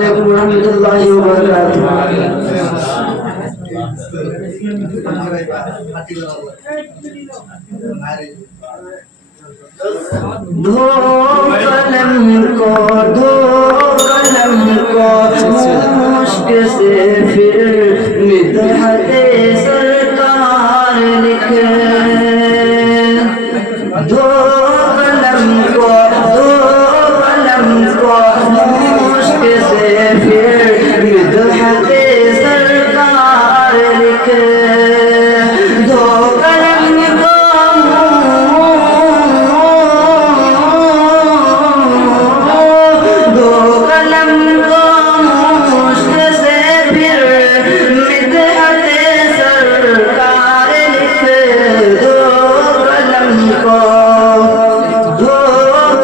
अलैकुम व रहमतुल्लाहि व बरकातुहू। धो कलम को धो कलम को मुश्क से फिर मिदहते सरकार लिखे। धो कलम को मुश्क से फिर मिदहते सरकार लिखे। धो कलम को मुश्क से फिर मिदहते सरकार लिखे। धो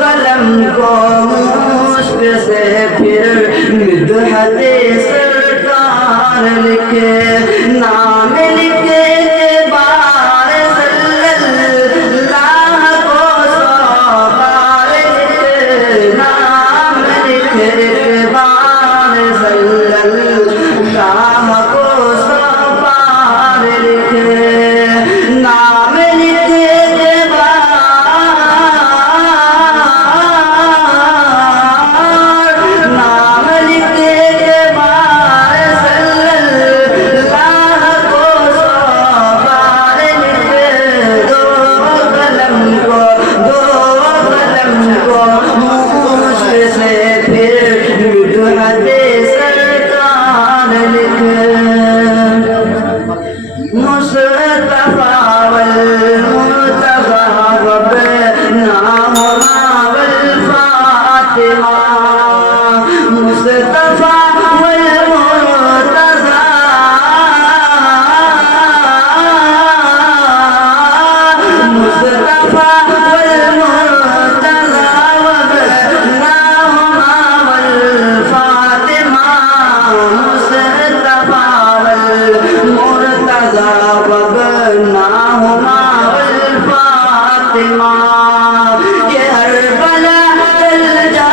कलम को मुश्क से फिर मिदहते सरकार लिखे। नाम लिखे के बार सल्लल्लाह को सौ बार लिखे। नाम लिखे के बार सल्लल्लाह को सौ बार लिखे। नाम लिखे के नाम लिखे के बार सल्लल्लाह को सौ बार लिखे। दो कलम को मुश्क से फिर मिदहते सरकार लिखे। मुस्तफा वल मुर्तज़ा वबनाहुमा वल फातिमा। मुस्तफा वल मुर्तज़ा मुस्तफा वल मुर्तज़ा वबनाहुमा वल फातिमा। मुस्तफा वल मुर्तज़ा वबनाहुमा वल फातिमा। ये हर बला चल जा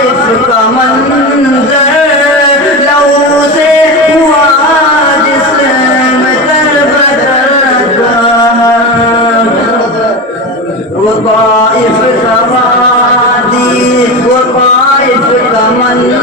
ताइफ का मंजर लहू से हुआ जिस्म तरबतर का। वो ताइफ का वादी, वो ताइफ का मंजर